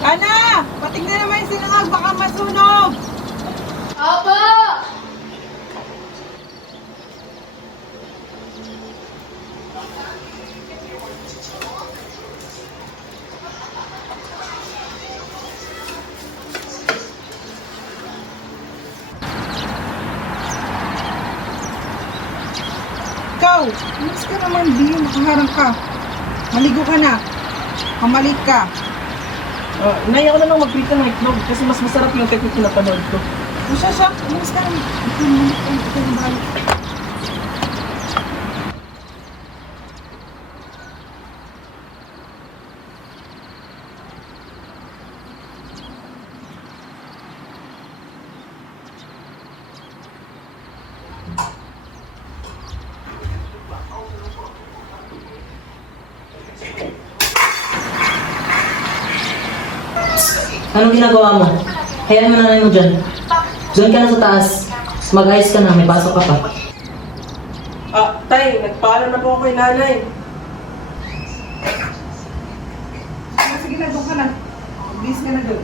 Ana! Patingnan naman yung sinangag, baka masunog! Opo! Ikaw! Umalis ka naman, di. Nakaharang ka. Maligo ka na. Mamalit ka. Inaya ko na lang mag-prito ng itlog kasi mas masarap yung technique na pinapanood ko. Siya. Umalis ka naman. Ito yung balik. Anong ginagawa mo? Hayaan mo na nanay mo dyan. Doon ka na sa taas. Mag-ayos ka na, may pasok ka pa. Tay, nagpaalam na po ako kay nanay. Sige na, doon ka na. Bis ka na doon.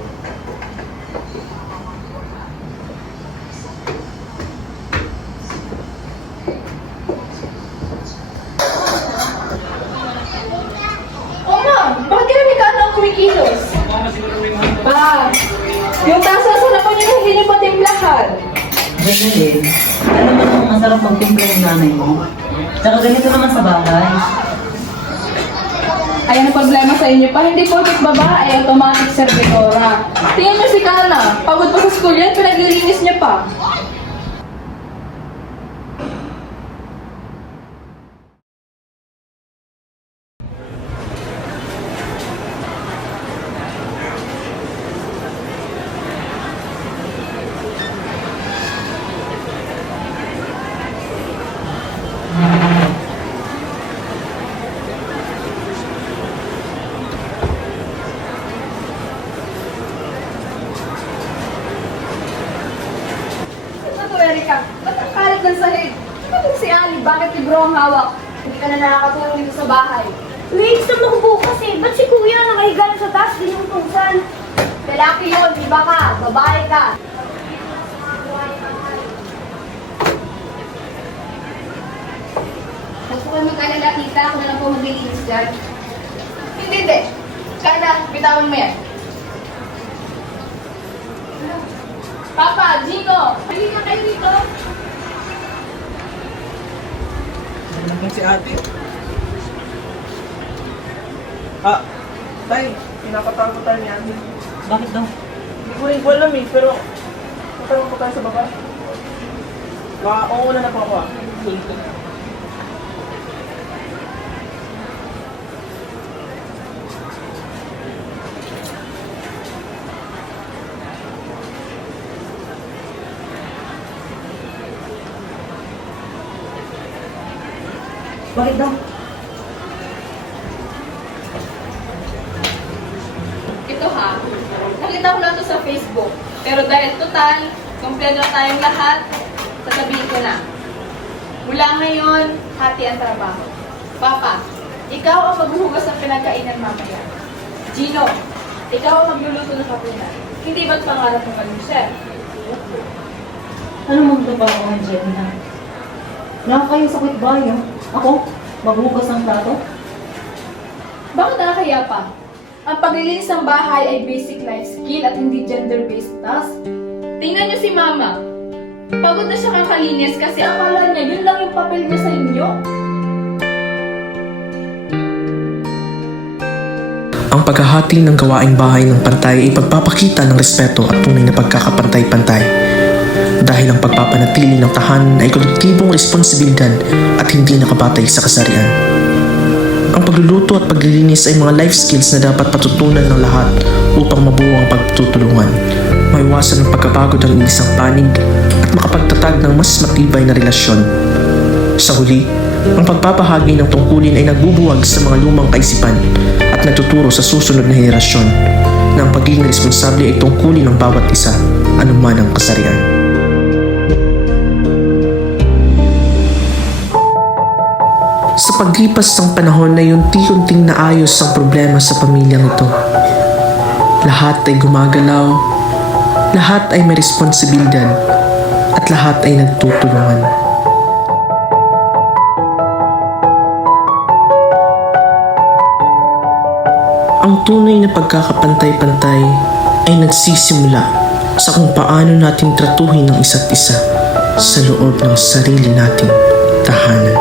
Oh, ma'am! Bakit kami ka ang kumikilos? Pa! Yung tasa sa naman yung hindi niyo patimplahan. Ganyan din. Alam mo kung masarap magtimpla yung nanay mo. Tsaka ganito naman sa bahay. Ayan ang problema sa inyo pa. Hindi porket babae ay automatic servidora. Tingnan niyo si Kana. Pagod pa sa school yan, pinaglilinis niya pa. Erika, ba't ang kalat ng sahig? Bakit si Ali? Bakit libro ang hawak? Hindi ka na nakakatulong dito sa bahay. Wait, sumukbo kasi. Ba't si kuya nakahiga na sa taas binutusan? Lalaki yun, iba ka, babae ka. Huwag po kayo mag-alala, tita. Ako na lang po maglilinis dyan. Hindi. Kana, bitawan mo yan. Papa, Gino, halika na kayo dito. Nandun si ate. Tay, pinapatakutan niya. Bakit daw? Hindi ko rin alam pero matanong ko tayo sa baba. Makauna na po ako Bakit daw? Ito ha, nakita ko lang to sa Facebook. Pero dahil total, kompleto na tayong lahat, sasabihin ko na. Mula ngayon, hati ang trabaho. Papa, ikaw ang maghuhugas ng pinagkainan mamaya. Gino, ikaw ang magluluto ng kapunan. Hindi ba't pangarap mo maging chef? Ano magtrabaho ko ng Jenny na? Nakakayong sakit ba yun? Ako? Maghugas ng plato? Bakit nakakaya pa? Ang paglilinis ng bahay ay basic life skill at hindi gender-based task. Tingnan niyo si Mama. Pagod na siya kakalinis kasi akala niya yun lang yung papel niya sa inyo. Ang paghahati ng gawaing bahay ng pantay ay pagpapakita ng respeto at tunay na pagkakapantay-pantay. Dahil ang pagpapanatili ng tahanan ay kolektibong responsibilidad at hindi nakabatay sa kasarian. Ang pagluluto at paglilinis ay mga life skills na dapat patutunan ng lahat upang mabuo ang pagtutulungan, maiwasan ang pagkapagod ng isang panig at makapagtatag ng mas matibay na relasyon. Sa huli, ang pagpapahagi ng tungkulin ay nagbubuwag sa mga lumang kaisipan at nagtuturo sa susunod na henerasyon na ang pagiging responsable ay tungkulin ng bawat isa, anuman ang kasarian. Sa paglipas ng panahon ay unti-unting naayos ang problema sa pamilyang ito. Lahat ay gumagalaw, lahat ay may responsibilidad, at lahat ay nagtutulungan. Ang tunay na pagkakapantay-pantay ay nagsisimula sa kung paano natin tratuhin ang isa't isa sa loob ng sarili nating tahanan.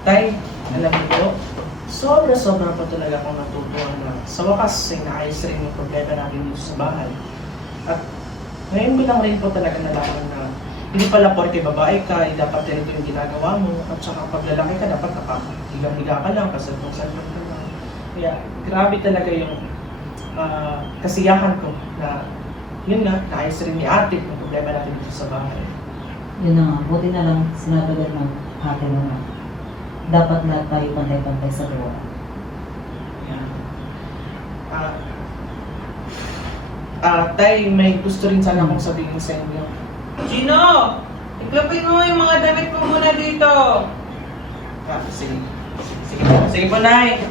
Tay, alam mo po, sobra-sobra pa talaga akong natutuwa na sa wakas ay naayos rin yung problema namin dito sa bahay. At ngayon ko lang rin po talaga nalaman na hindi pala porke babae ka, ay dapat ganito yung ginagawa mo. At saka pag lalaki ka, dapat nakakahiga-higa ka lang, kasalpong-salpong ka lang. Kaya grabe talaga yung kasiyahan ko na yun nga, naayos rin ni ate yung problema natin dito sa bahay. Yun na nga, buti na lang sinabagan ng ate mo na dapat lahat tayo pantay-pantay sa gawa. Yan. Tay, may gusto rin sana akong sabihin sa inyo. Gino! Iklapin mo yung mga damit mo muna dito. Sige. Sige po, Nay.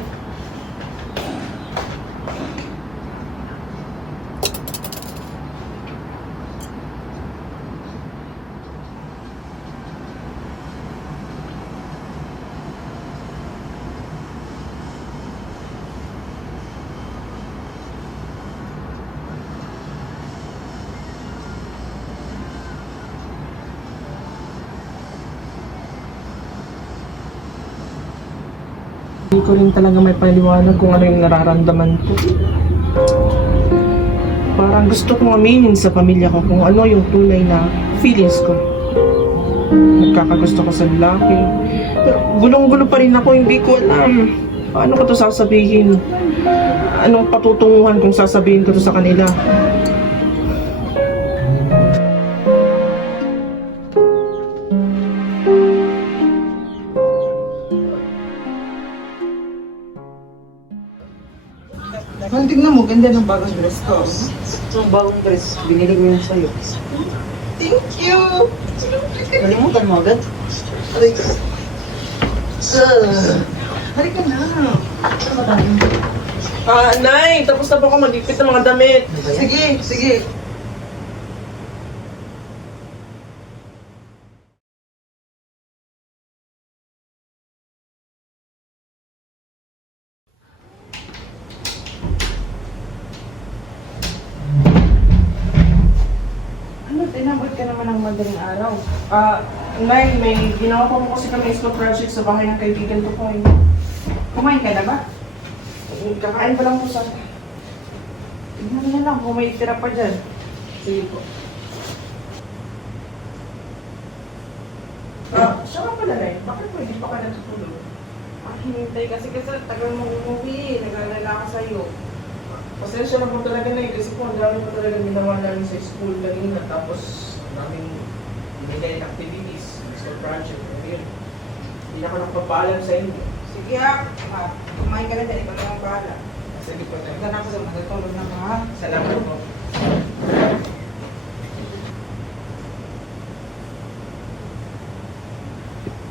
Hindi ko rin talaga may paliwanag kung ano yung nararamdaman ko. Parang gusto kong aminin sa pamilya ko kung ano yung tunay na feelings ko. Nagkakagusto ko sa lalaki. Pero gulong-gulo pa rin ako, hindi ko alam. Paano ko to sasabihin? Anong patutunguhan kung sasabihin ko to sa kanila? Ang tignan mo, ganda ng bagong dress ko. Yung bagong dress, binili ko yun sa'yo. Thank you! Nalimutan mo agad? Halika na. Nay, tapos na po ako magigpit ng mga damit. Sige, sige. Ano, tinabot ka naman ng madaling araw. Nay, may ginawa pa po kasi kami school project sa bahay ng kaibigan ko po. Kumain ka na ba? Kakain pa lang po sa... Tignan mo na lang kung may tira pa dyan. Sige po. Siya ka pala, Nay. Bakit pwede pa ka natutulog? Hinintay kasi tagal mo umuwi. Nag-alala ka sa'yo. Pasensya na po talaga, Nay. Kasi po, ang dami po talaga ginawa namin sa school kanina. Tapos, ang daming binigay na activities, school project. Ayun. Hindi na ako nakapapaalam sa inyo. Sige ha. Kumain ka na dyan. Ikaw na ang bahala. Sige po, Nay. Ikaw na ako sa matutulog na ka ha. Salamat po.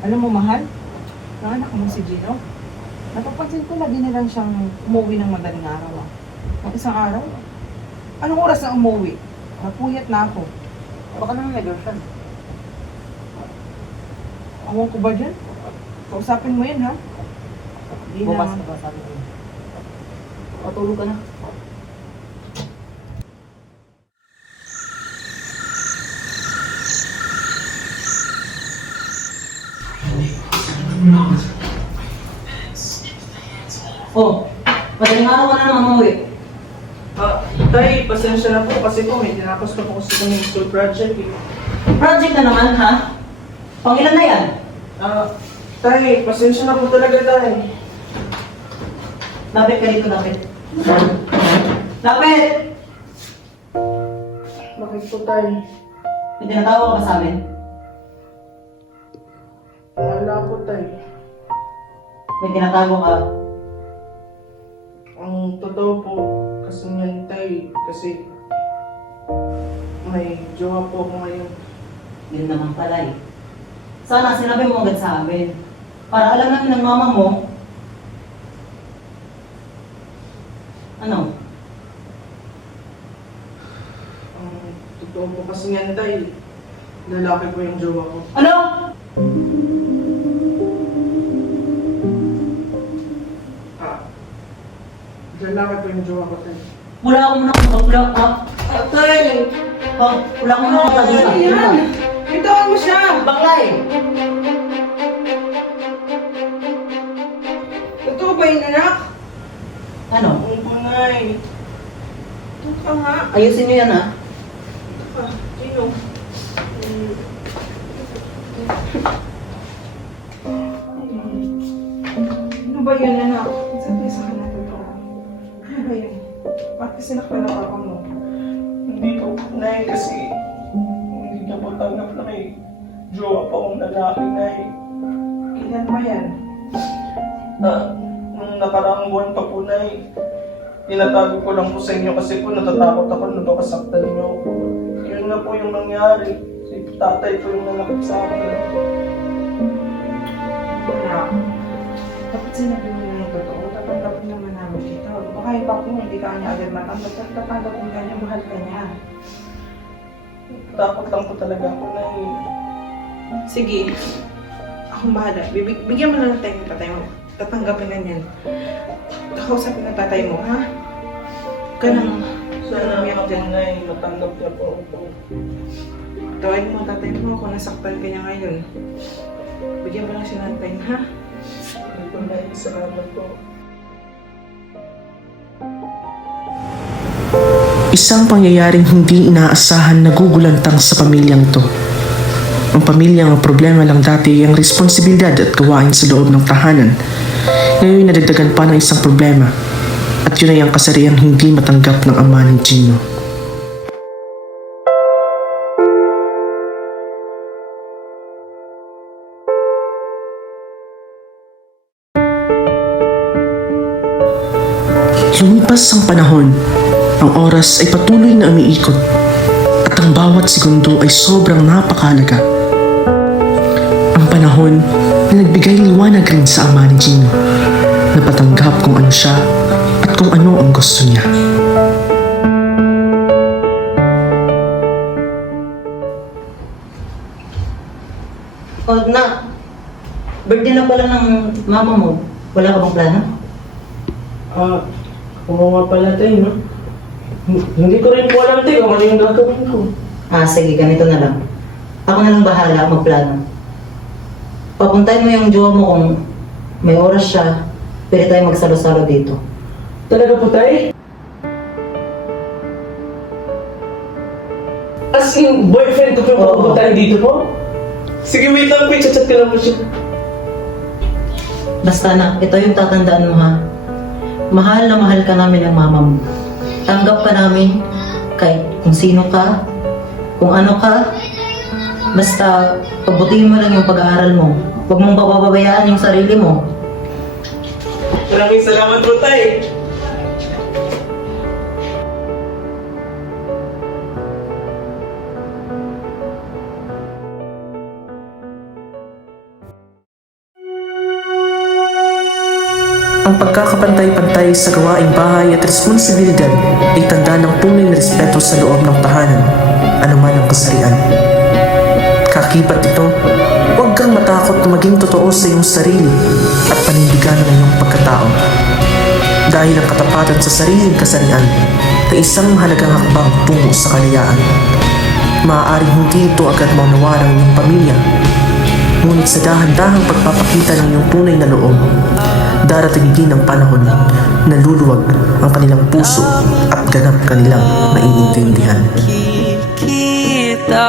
Alam mo, mahal? Naanak mo si Gino? Napapansin ko lagi na lang siyang umuwi ng madaling araw. Ang isang araw? Anong oras na umuwi? Napuyat na ako. Baka naman may girlfriend. Awang ko ba dyan? Kausapin mo yan, ha? Hindi Bukas na. na ba sabi ko? Patulog ka na. Oh, madaling araw ka na naman umuwi. Tay, pasensya na po kasi po may tinapos ko po kasi yung school project eh. Project na naman, ha? Pangilan na yan? Tay, pasensya na po talaga tay. Lapit ka dito, lapit. Lapit! Bakit po tay? May tinatawag ka ba sa amin? Wala po tay. May tinatawag ka. Ang totoo po kasi niyan tay, kasi may jowa po ako ngayon. Yun naman pala eh. Sana sinabi mo agad sa amin. Para alam namin ng mama mo. Ano? Ang totoo po kasi niyan tay, lalaki po yung jowa ko. Ano? Lalaki po yung jowa ko tay. Wala ako muna kung wala ka. Tay! Wala ko muna kung Ano yan? Bitawan mo siya! Bakla eh. Totoo ba yun, anak? Ano? Ang bunay. Totoo ka nga. Ayusin niyo yan ha. Sino? Ano ba yun, anak? Sabi sa akin na totoo. Ano ba yun? Bakit kasi nakalaka mo? Hindi po, Nay, kasi hindi na po tanggap na may jowa pa akong lalaki, Nay. Kailan ba yan? Nung nakaraang buwan pa po, Nay, tinatago ko lang po sa inyo kasi po natatakot ako na baka saktan niyo ako. Yun na po yung nangyari. Si tatay po yung nalakit sa akin. Anak, dapat sinabi mo na yung totoo. Tatanggapin naman namin kita. Baka yung pa po, hindi ka niya agad matanggap. Tatanggapin ka niya, mahal ka niya. Takot lang po talaga ako, Nay. Sige, akong bahala. Bigyan mo na lang tayo ng tatay mo. Tatanggapin na niyan. Kakausapin ng tatay mo, ha? Ganun. Sana nga po, Nay, matanggap niya po ako. Tawagin mo ang tatay mo kung nasaktan ka niya ngayon. Bigyan mo lang siya ng time, ha? Hindi po, Nay, salamat po. Isang pangyayaring hindi inaasahan na gugulantang sa pamilyang to. Ang pamilyang ang problema lang dati ang responsibilidad at gawain sa loob ng tahanan. Ngayon nadagdagan pa ng isang problema at yun ay ang kasariang hindi matanggap ng ama ni Gino. Lumipas ang panahon, ang oras ay patuloy na umiikot at ang bawat segundo ay sobrang napakahalaga. Ang panahon na nagbigay liwanag rin sa ama ni Gino na patanggap kung ano siya at kung ano ang gusto niya. Huwag na. Birthday na pala ng mama mo. Wala ka bang plano? Kumuha pala tayo, no? Hindi ko rin po alam tayo kung ano yung gagawin ko. Sige, ganito na lang. Ako na lang bahala magplano. Papuntahin mo yung jowa mo kung may oras siya. Pwede tayo magsalo-salo dito. Talaga po tayo? As in, boyfriend ko po Oo. pupuntahan dito po? Sige, wait lang po, chat ka lang mo siya. Basta na, ito yung tatandaan mo ha. Mahal na mahal ka namin ng mama mo. Tanggap ka namin kahit kung sino ka, kung ano ka. Basta, pagbutihin mo lang yung pag-aaral mo. Huwag mong pababayaan yung sarili mo. Maraming salamat po tayo. Ang pagkakapantay-pantay sa gawaing bahay at responsibilidad ay tanda ng tunay na respeto sa loob ng tahanan, anuman ang kasarian. Kakibat ito, huwag kang matakot na maging totoo sa iyong sarili at panindigan ng iyong pagkatao. Dahil ang katapatan sa sariling kasarian ay isang mahalagang hakbang tungo sa kalayaan. Maaaring hindi ito agad maunawa ng iyong pamilya, Ngunit sa dahan-dahang pagpapakita ng iyong tunay na loob, darating din ang panahon na luluwag ang kanilang puso at ganap kanilang maiintindihan. Kita